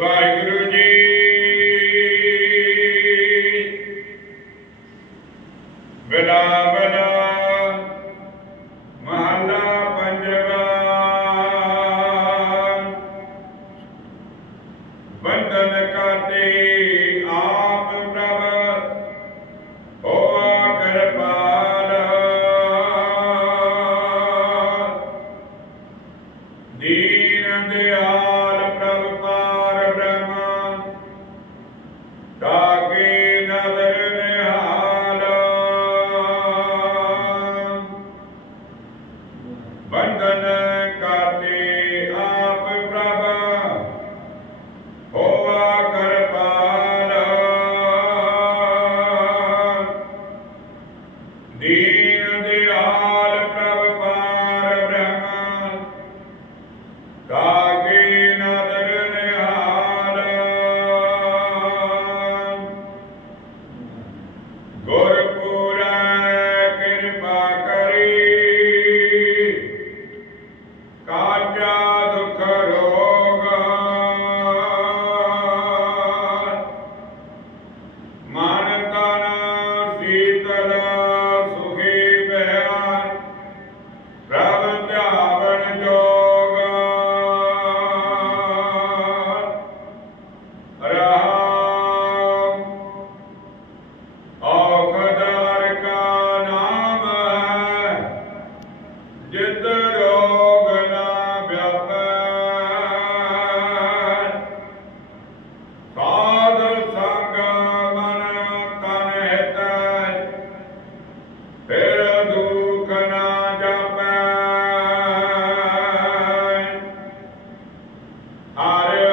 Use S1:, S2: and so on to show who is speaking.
S1: Waheguru ji. ਬਿਲਾਵਲਾ Hare